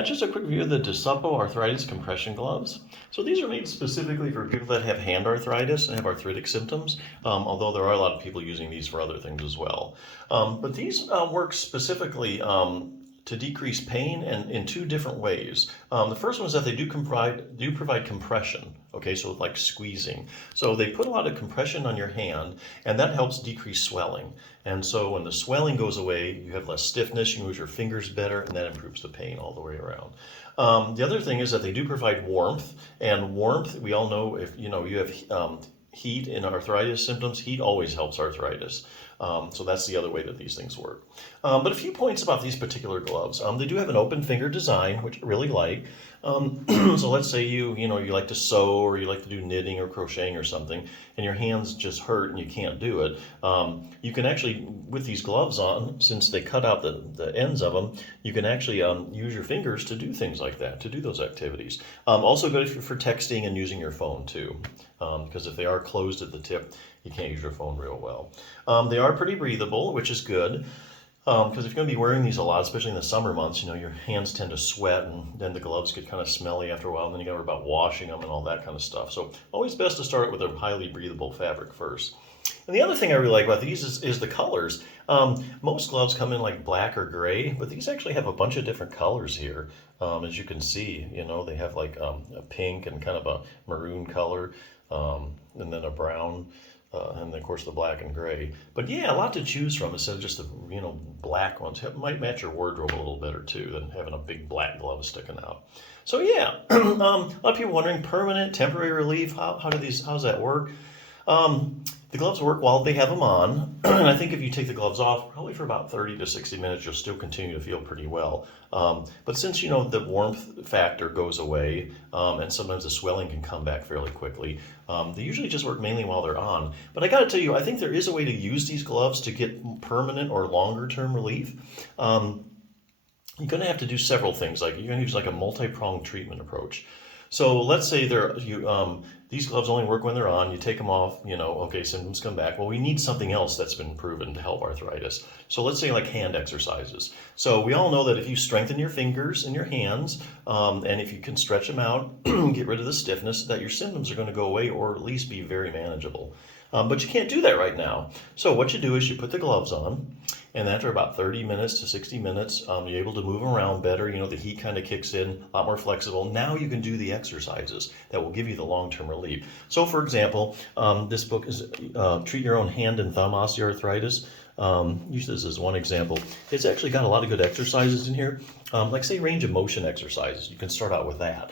Just a quick view of the DISUPPO arthritis compression gloves. So these are made specifically for people that have hand arthritis and have arthritic symptoms, although there are a lot of people using these for other things as well. But these work specifically to decrease pain and in two different ways. The first one is that they do provide compression, okay, so like squeezing. So they put a lot of compression on your hand, and that helps decrease swelling. And so when the swelling goes away, you have less stiffness, you can move your fingers better, and that improves the pain all the way around. The other thing is that they do provide warmth, and warmth, we all know if you have heat in arthritis symptoms, heat always helps arthritis. So that's the other way that these things work. But a few points about these particular gloves. They do have an open finger design, which I really like. So let's say you like to sew, or you like to do knitting or crocheting or something, and your hands just hurt and you can't do it. You can actually, with these gloves on, since they cut out the ends of them, you can actually use your fingers to do things like that, to do those activities. Also good for texting and using your phone too, because if they are closed at the tip, you can't use your phone real well. They are pretty breathable, which is good. Because if you're going to be wearing these a lot, especially in the summer months, your hands tend to sweat, and then the gloves get kind of smelly after a while, and then you got to worry about washing them and all that kind of stuff. So always best to start with a highly breathable fabric first. And the other thing I really like about these is the colors. Most gloves come in like black or gray, but these actually have a bunch of different colors here. As you can see, they have like a pink and kind of a maroon color, and then a brown. And then, of course, the black and gray. But yeah, a lot to choose from instead of just the black ones. It might match your wardrobe a little better too than having a big black glove sticking out. So yeah, a lot of people wondering permanent, temporary relief. How's that work? The gloves work while they have them on, and I think if you take the gloves off, probably for about 30 to 60 minutes, you'll still continue to feel pretty well. But since the warmth factor goes away, and sometimes the swelling can come back fairly quickly, they usually just work mainly while they're on. But I got to tell you, I think there is a way to use these gloves to get permanent or longer term relief. You're going to have to do several things. Like you're going to use like a multi-pronged treatment approach. So let's say these gloves only work when they're on. You take them off, okay, symptoms come back. Well, we need something else that's been proven to help arthritis. So let's say like hand exercises. So we all know that if you strengthen your fingers and your hands, and if you can stretch them out, get rid of the stiffness, that your symptoms are going to go away or at least be very manageable. But you can't do that right now. So what you do is you put the gloves on, and after about 30 minutes to 60 minutes, you're able to move around better. The heat kind of kicks in, a lot more flexible. Now you can do the exercises that will give you the long-term relief. So for example, this book is Treat Your Own Hand and Thumb Osteoarthritis. Use this as one example. It's actually got a lot of good exercises in here. Like say range of motion exercises. You can start out with that.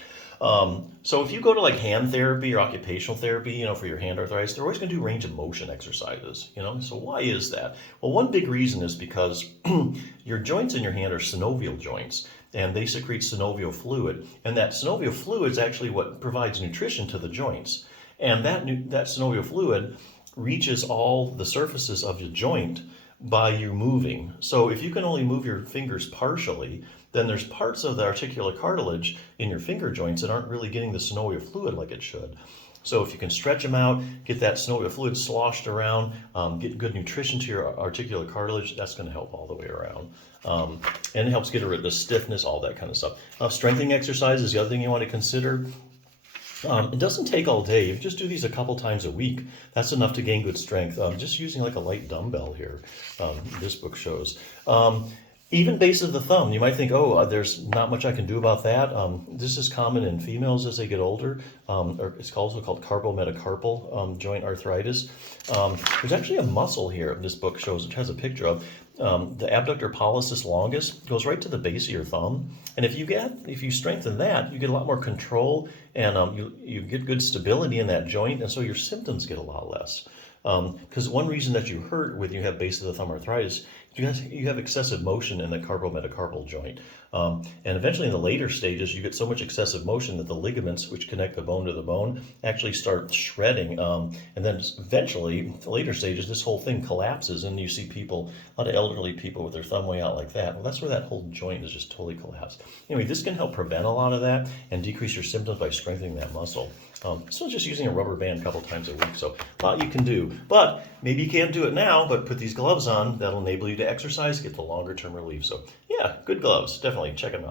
So if you go to like hand therapy or occupational therapy, for your hand arthritis, they're always going to do range of motion exercises, So why is that? Well, one big reason is because your joints in your hand are synovial joints, and they secrete synovial fluid. And that synovial fluid is actually what provides nutrition to the joints. And that synovial fluid reaches all the surfaces of your joint by you moving. So if you can only move your fingers partially, then there's parts of the articular cartilage in your finger joints that aren't really getting the synovial fluid like it should. So if you can stretch them out, get that synovial fluid sloshed around, get good nutrition to your articular cartilage, that's going to help all the way around. And it helps get rid of the stiffness, all that kind of stuff. Strengthening exercise is the other thing you want to consider. It doesn't take all day. If you just do these a couple times a week, that's enough to gain good strength. Just using like a light dumbbell here, this book shows. Even base of the thumb, you might think, there's not much I can do about that. This is common in females as they get older. Or it's also called carpometacarpal joint arthritis. There's actually a muscle here, this book shows, which has a picture of. The abductor pollicis longus goes right to the base of your thumb. And if you strengthen that, you get a lot more control, and you get good stability in that joint, and so your symptoms get a lot less. Because one reason that you hurt when you have base of the thumb arthritis, you have excessive motion in the carpometacarpal joint. And eventually in the later stages, you get so much excessive motion that the ligaments, which connect the bone to the bone, actually start shredding. And then eventually, in the later stages, this whole thing collapses, and you see people, a lot of elderly people with their thumb way out like that. Well, that's where that whole joint is just totally collapsed. Anyway, this can help prevent a lot of that and decrease your symptoms by strengthening that muscle. So just using a rubber band a couple times a week. So a lot you can do. But maybe you can't do it now, but put these gloves on. That'll enable you to exercise, get the longer term relief. So yeah, good gloves. Definitely check them out.